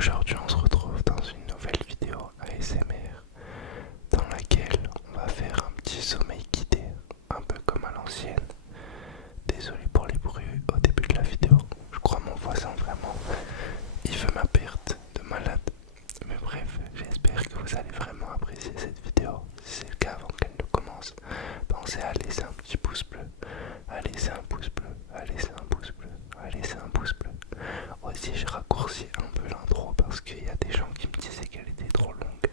Aujourd'hui, on se retrouve dans une nouvelle vidéo ASMR dans laquelle on va faire un petit sommeil guidé, un peu comme à l'ancienne. Désolé pour les bruits au début de la vidéo. Je crois mon voisin vraiment, il veut ma perte de malade. Mais bref, j'espère que vous allez vraiment apprécier cette vidéo. Si c'est le cas, avant qu'elle ne commence, pensez à laisser un petit pouce bleu, à laisser un pouce bleu, à laisser un pouce bleu, à laisser un pouce bleu. Aussi, j'ai raccourci un peu l'intro parce qu'il y a des gens qui me disaient qu'elle était trop longue.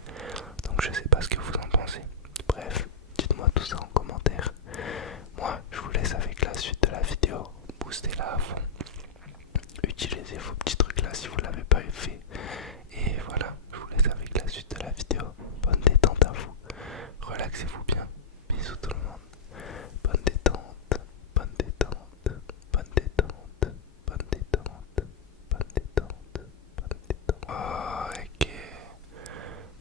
Donc je sais pas ce que vous en pensez. Bref, dites-moi tout ça en commentaire. Moi, je vous laisse avec la suite de la vidéo. Boostez-la à fond. Utilisez vos petits trucs là si vous l'avez pas fait. Et voilà, je vous laisse avec la suite de la vidéo. Bonne détente à vous. Relaxez-vous bien. Bisous tout le monde. Bonne détente, bonne détente, bonne détente, bonne détente, bonne détente, bonne détente. Ok.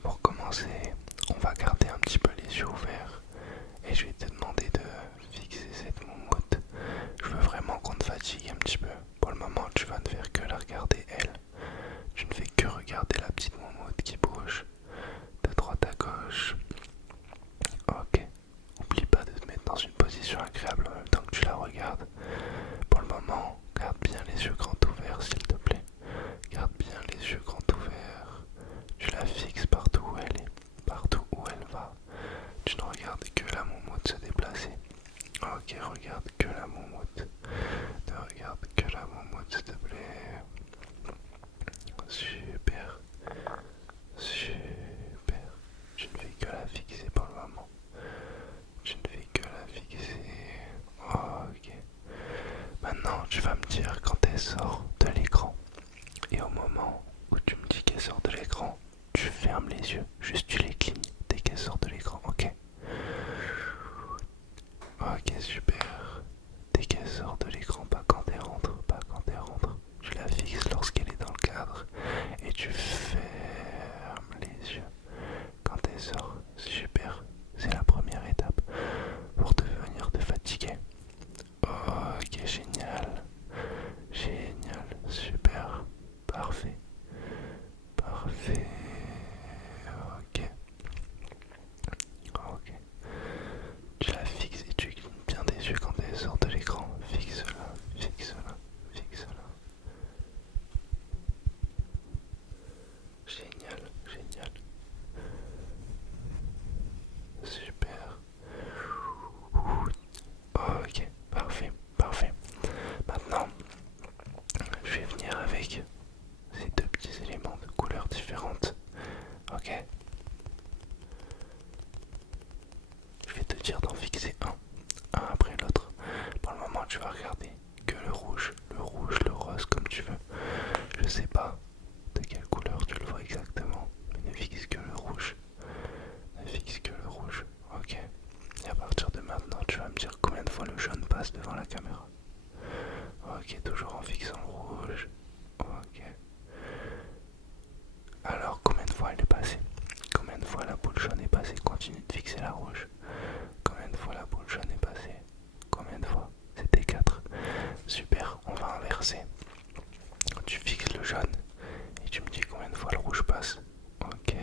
Pour commencer, on va garder un petit peu les yeux ouverts. Et je vais te demander de fixer cette moumoute. Je veux vraiment qu'on te fatigue un petit peu. Pour le moment, tu vas ne faire que la regarder elle. Tu ne fais que regarder la petite moumoute qui bouge de droite à gauche. Ok. Oublie pas de te mettre dans une position agréable en même temps que tu la regardes. Pour le moment, garde bien les yeux grands ouverts s'il te plaît. Garde bien les yeux grands ouverts. Tu la fixes partout où elle est, partout où elle va. Tu ne regardes que la moumoute se déplacer. Ok, regarde que la moumoute. Ne regarde que la moumoute s'il te plaît. Super. Super. Tu ne fais que la fixer pour le moment. Tu ne fais que la fixer. Ok. Maintenant, tu vas me dire quand elle sort de l'écran. Et au moment où tu me dis qu'elle sort de l'écran, tu fermes les yeux. Juste tu les clignes dès qu'elle sort de l'écran. Ok. Ok, super. Dès qu'elle sort de l'écran, pas quand elle rentre, pas quand elle rentre. Tu la fixes lorsqu'elle est dans le cadre. Et tu fermes les yeux quand elle sort. Super. C'est la première étape pour devenir te fatiguer. Ok, génial. Génial. Super. Parfait. Parfait. Ok. Ok. Tu la fixes et tu clignes bien des yeux quand elle sort de l'écran. Fixe-la. Fixe-la. Fixe-la. Génial. Génial. Super. Ok, parfait, parfait. Maintenant, je vais venir avec ces deux petits éléments de couleurs différentes. Ok. Je vais te dire d'en fixer un après l'autre. Pour le moment, tu vas regarder que le rouge, le rose, comme tu veux. Je sais pas de quelle couleur tu le vois exactement, mais ne fixe que le rouge. Ne fixe que le rouge. Ok. Et à partir de maintenant, tu vas me dire combien de fois le jaune passe devant la caméra. Ok, toujours en fixant le rouge. Ok. Alors, combien de fois elle est passée? Combien de fois la boule jaune est passée? Continue de fixer la rouge. Combien de fois la boule jaune est passée? Combien de fois? C'était 4. Super, on va inverser. Tu fixes le jaune et tu me dis combien de fois le rouge passe. Ok.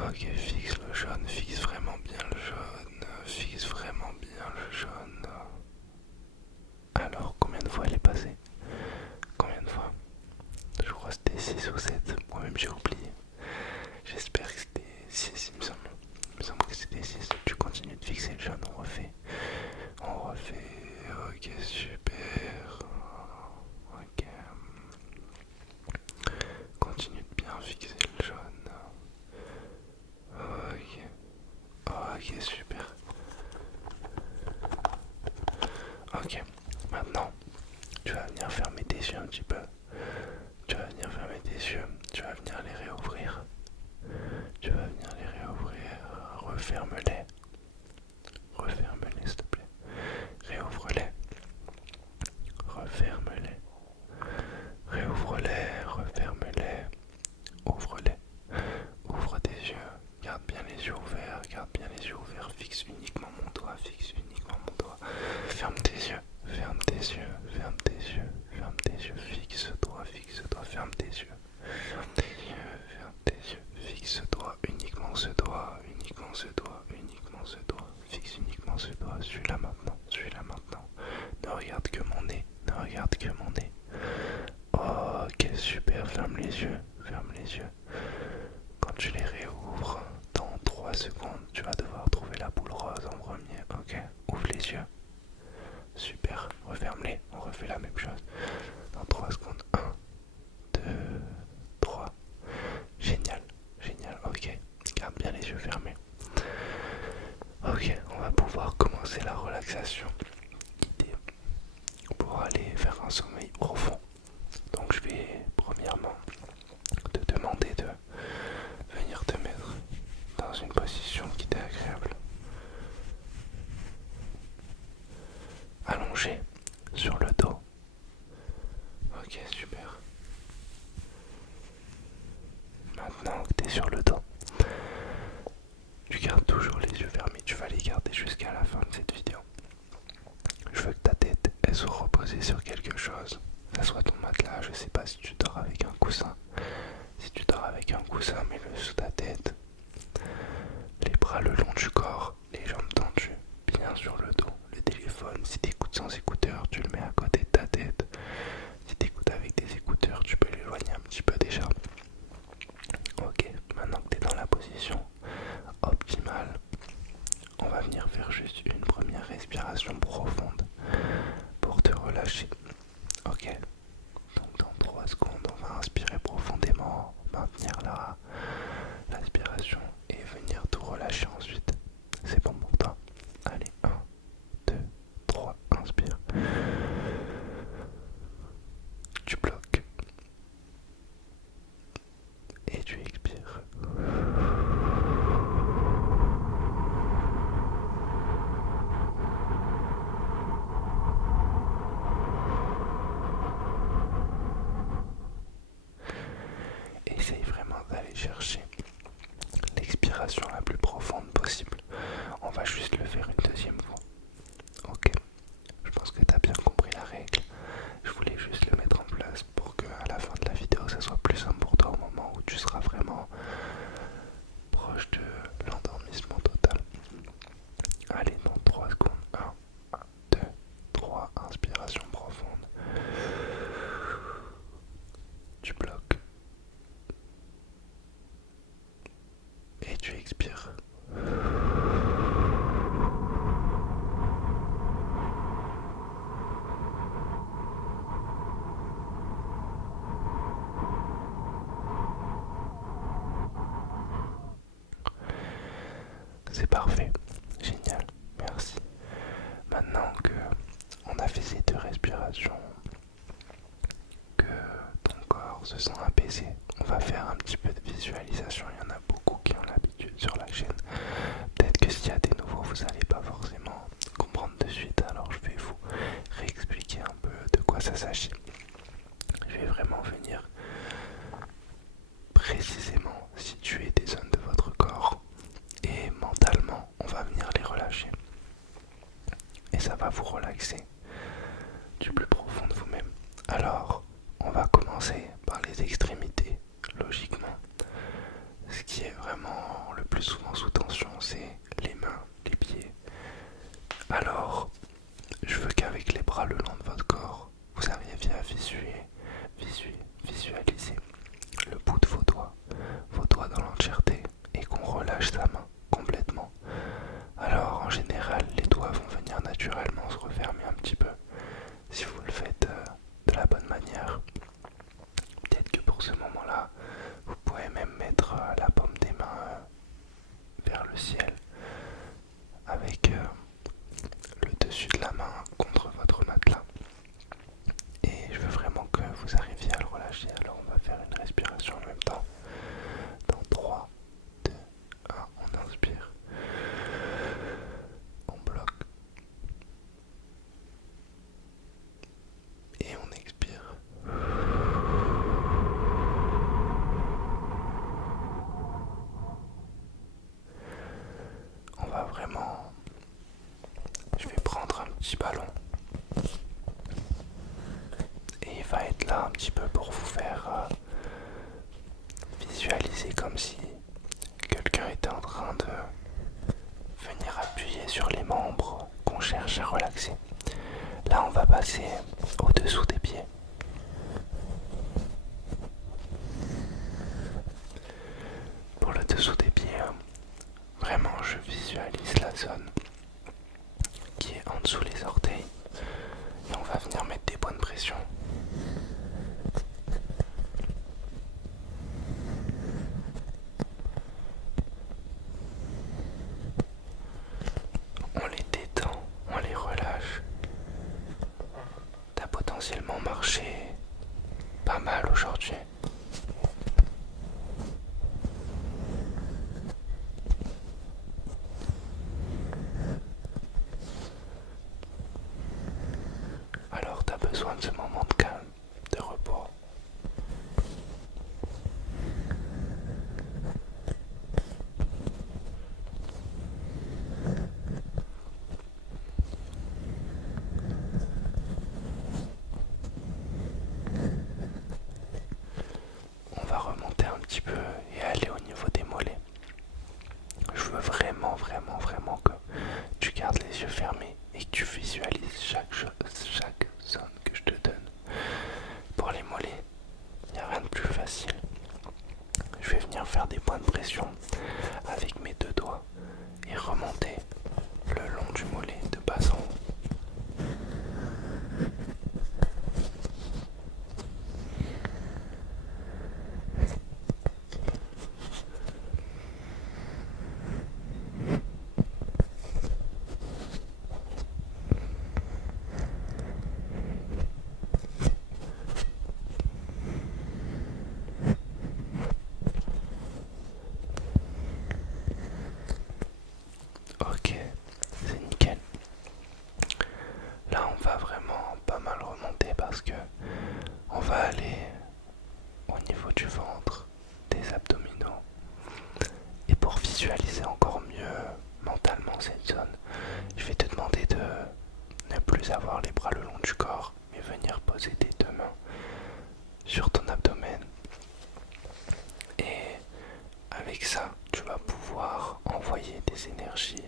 Ok, fixe le jaune, fixe vraiment bien le jaune. Fixe vraiment bien le jaune. Alors, combien de fois elle est passée? Combien de fois? Je crois que c'était 6 ou 7. Moi-même j'ai oublié. J'espère que c'était 6, il me semble. Il me semble que c'était 6. Tu continues de fixer le jaune, on refait. On refait. Ok, super. Ok. Continue de bien fixer le jaune. Ok. Ok, super. Ok. Maintenant, tu vas venir fermer tes yeux un petit peu. Tu vas venir fermer tes yeux. Tu vas venir les réouvrir. Tu vas venir les réouvrir. Referme-les. Referme-les, s'il te plaît. Réouvre-les. Referme-les. Réouvre-les. Referme-les. Ouvre-les. Ouvre tes yeux. Garde bien les yeux ouverts. Garde bien les yeux ouverts. Fixe uniquement mon doigt. Fixe uniquement mon doigt. Ferme tes yeux. Ferme tes yeux. Ferme tes yeux. Ferme tes yeux. Fixe-toi. Fixe-toi. Ferme tes ferme les yeux, ferme les yeux. Quand tu les réouvres, dans 3 secondes, tu vas devoir trouver la boule rose en premier. Ok, ouvre les yeux. Super, referme-les, on refait la même chose. Dans 3 secondes, 1, 2, 3. Génial, génial, ok. Garde bien les yeux fermés. Ok, on va pouvoir commencer la relaxation guidée pour aller vers un sommeil profond. Donc je vais premièrement te demander de venir te mettre dans une position qui t'est agréable. Allongé sur le dos. Ok, super. Maintenant que tu es sur le dos, tu gardes toujours les yeux fermés. Tu vas les garder jusqu'à la fin de cette vidéo. Je veux que ta tête elle soit reposée sur quelque chose. Que ça soit ton matelas, je sais pas si tu dors avec un coussin. Si tu dors avec un coussin, mets-le sous ta tête. Les bras le long du corps, les jambes tendues, bien sur le dos. Le téléphone, si tu écoutes sans écouteurs, tu le mets à côté de ta tête. Si tu écoutes avec des écouteurs, tu peux l'éloigner un petit peu déjà. Ok, maintenant que tu es dans la position optimale, on va venir faire juste une première respiration profonde pour te relâcher. Ok, donc dans 3 secondes, on va inspirer profondément, maintenir l'aspiration et venir tout relâcher ensuite. C'est bon pour toi? Allez, 1, 2, 3, inspire. Tu bloques et tu expires. Essaye vraiment d'aller chercher l'expiration la plus profonde possible. On va juste le faire une deuxième fois. Ok, je pense que tu as bien compris la règle. Je voulais juste le mettre en place pour que à la fin de la vidéo ça soit plus simple pour toi au moment où tu seras vraiment proche de l'endormissement total. Allez, dans 3 secondes. 1, 2, 3, inspiration profonde. Tu bloques. Et tu expires. C'est parfait. Génial. Merci. Maintenant que on a fait ces 2 respirations, que ton corps se sent apaisé, on va faire un petit peu de visualisation. Il y en a beaucoup qui ont l'habitude sur la chaîne. Peut-être que s'il y a des nouveaux, vous n'allez pas forcément comprendre de suite. Alors je vais vous réexpliquer un peu de quoi ça s'agit. Je vais vraiment venir précisément situer des zones de votre corps et mentalement, on va venir les relâcher. Et ça va vous relaxer du plus profond de vous-même. Alors, on va commencer par les extrémités, logiquement. Ce qui est vraiment le plus souvent sous tension, c'est les mains, les pieds. Alors, je veux qu'avec les bras le long de votre corps, vous arriviez à visualiser le bout de vos doigts dans l'entièreté, et qu'on relâche sa main complètement. Alors, en général, les doigts vont venir naturellement se refermer un petit peu. Si vous le faites de la bonne manière, peut-être que pour ce moment-là, vous pouvez même mettre la paume des mains vers le ciel avec le dessus de la main contre votre matelas. Et je veux vraiment que vous arriviez à le relâcher. Alors on va faire une respiration en même temps. Dans 3, 2, 1, on inspire. On bloque. Et on expire. On va vraiment... Je vais prendre un petit ballon. Et il va être là un petit peu pour vous faire visualiser comme si quelqu'un était en train de venir appuyer sur les membres qu'on cherche à relaxer. Là on va passer au-dessous des pieds. dessous des pieds. Vraiment, je visualise la zone qui est en dessous les orteils. Et on va venir mettre des points de pression. On les détend, on les relâche. T'as potentiellement marché pas mal aujourd'hui. Alors t'as besoin de ce moment de calme, de repos. On va remonter un petit peu et aller au niveau des mollets. Je veux vraiment, vraiment, vraiment que tu gardes les yeux fermés et que tu visualises chaque zone que je te donne. Pour les mollets, il n'y a rien de plus facile. Je vais venir faire des points de pression avec mes deux doigts et remonter le long du mollet de bas en haut. Ok, c'est nickel. Là, on va vraiment pas mal remonter parce que on va aller au niveau du ventre, des abdominaux. Et pour visualiser encore mieux mentalement cette zone, je vais te demander de ne plus avoir les bras le long du corps, mais venir poser tes deux mains sur ton abdomen. Et avec ça, tu vas pouvoir envoyer des énergies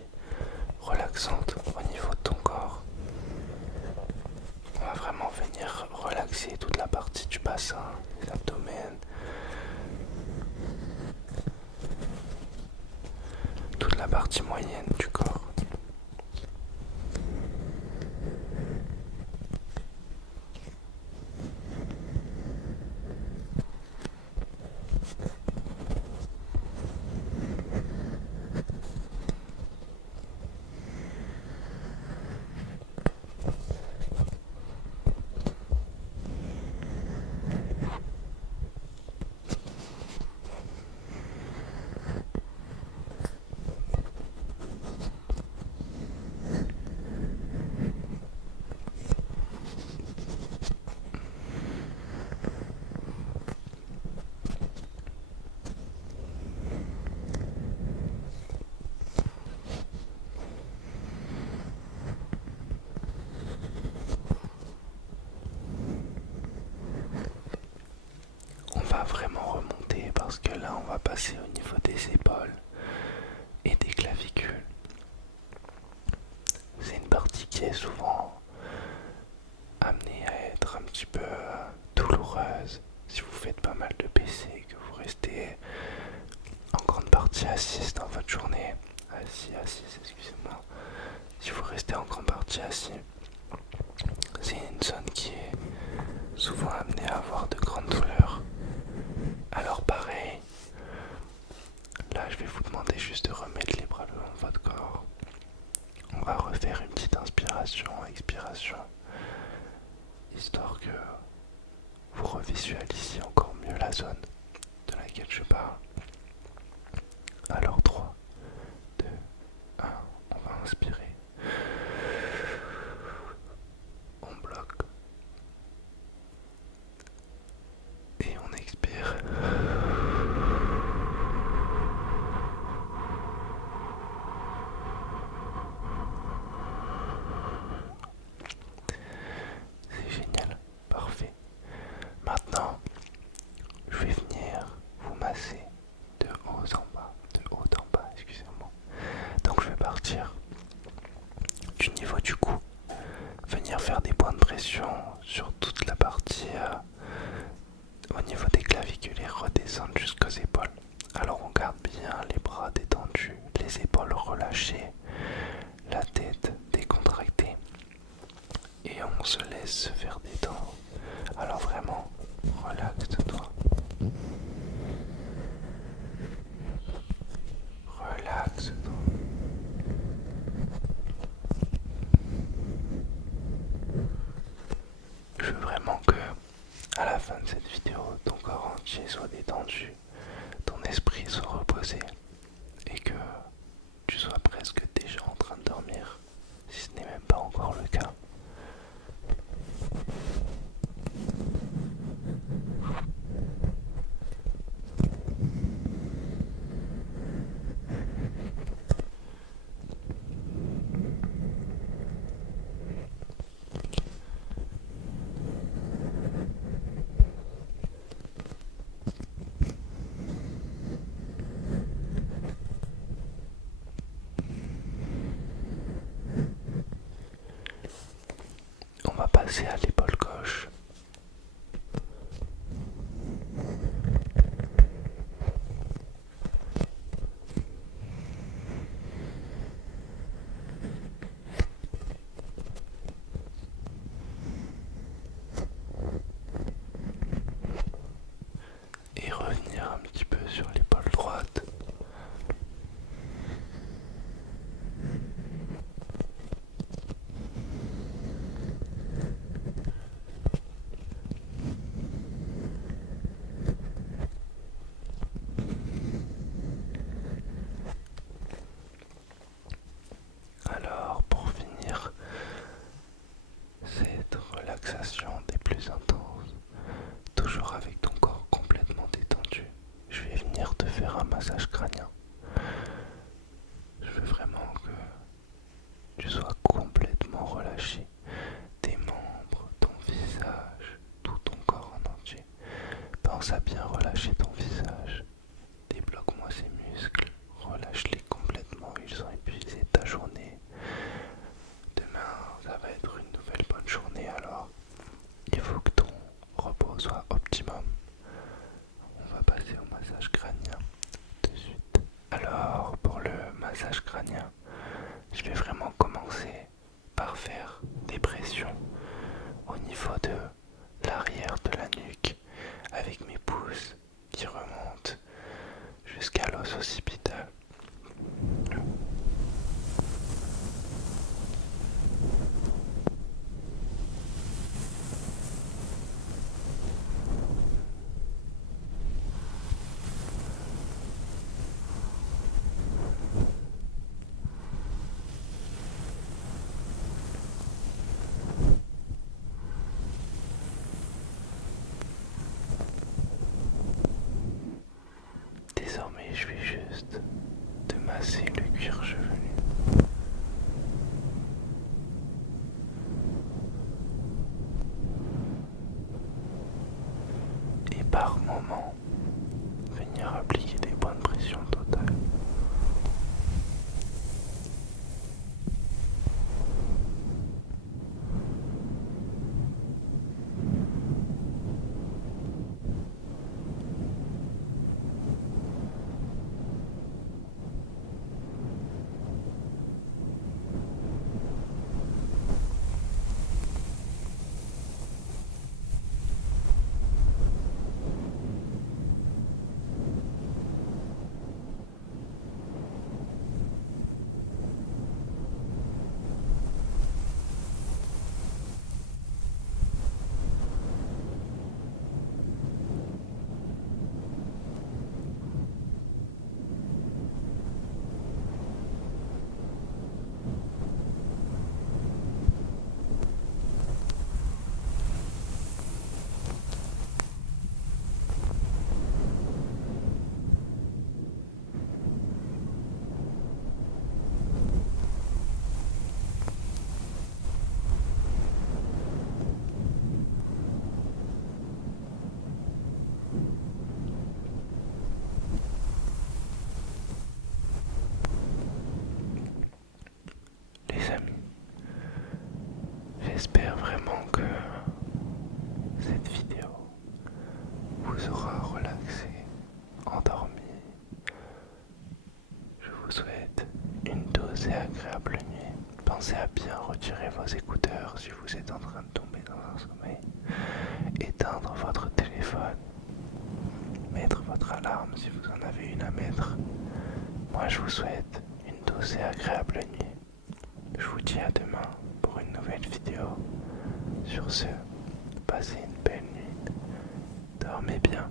relaxantes au niveau de ton corps. On va vraiment venir relaxer toute la partie du bassin, les abdomens, toute la partie moyenne du corps. On va vraiment remonter parce que là on va passer au niveau des épaules et des clavicules. C'est une partie qui est souvent amenée à être un petit peu douloureuse si vous faites pas mal de PC, que vous restez en grande partie assis dans votre journée. Assise, excusez-moi. Si vous restez en grande partie assis, c'est une zone qui est souvent amenée à avoir de grandes douleurs. Alors pareil, là je vais vous demander juste de remettre les bras le long de votre corps. On va refaire une petite inspiration, expiration, histoire que vous revisualisiez encore mieux la zone de laquelle je parle. Alors 3, 2, 1, on va inspirer. On bloque. Et on expire. C'est génial, parfait. Maintenant, je vais venir vous masser de haut en bas, excusez-moi. Donc je vais partir du niveau du cou, venir faire des points de pression sur toute la partie au niveau des clavicules et redescendre jusqu'aux épaules. Alors on garde bien relâché, la tête décontractée et on se laisse se faire détendre. Alors vraiment, relaxe-toi. Relaxe-toi. Je veux vraiment que, à la fin de cette vidéo, ton corps entier soit détendu, ton esprit soit reposé et que tu sois presque déjà en train de dormir, si ce n'est même pas encore le cas. On va passer à l'épaule gauche. Et revenir un petit peu sur l'épaule droite. Alors, pour finir cette relaxation des plus intenses, toujours avec ton corps complètement détendu, je vais venir te faire un massage crânien. Je veux vraiment que tu sois complètement relâché. Tes membres, ton visage, tout ton corps en entier. Pense à bien relâcher ton visage. Débloque-moi ces muscles. Relâche-les complètement. Ils ont épuisé ta journée. Demain, ça va être une nouvelle bonne journée. Alors, il faut que ton repos soit optimum. On va passer au massage crânien de suite. Alors, pour le massage crânien, je vais vraiment commencer par faire des pressions au niveau de l'arrière de la nuque avec mes pouces qui remontent jusqu'à l'os occipital. Désormais, je vais juste te masser le cuir chevelu. Et par moment, venir appliquer des points de pression totale. Les amis, j'espère vraiment que cette vidéo vous aura relaxé, endormi. Je vous souhaite une douce Pensez à bien retirer vos écouteurs si vous êtes en train de tomber dans un sommeil. Éteindre votre téléphone. Mettre votre alarme si vous en avez une à mettre. Moi je vous souhaite une douce et agréable nuit. Je vous dis à demain pour une nouvelle vidéo. Sur ce, passez une belle nuit. Dormez bien.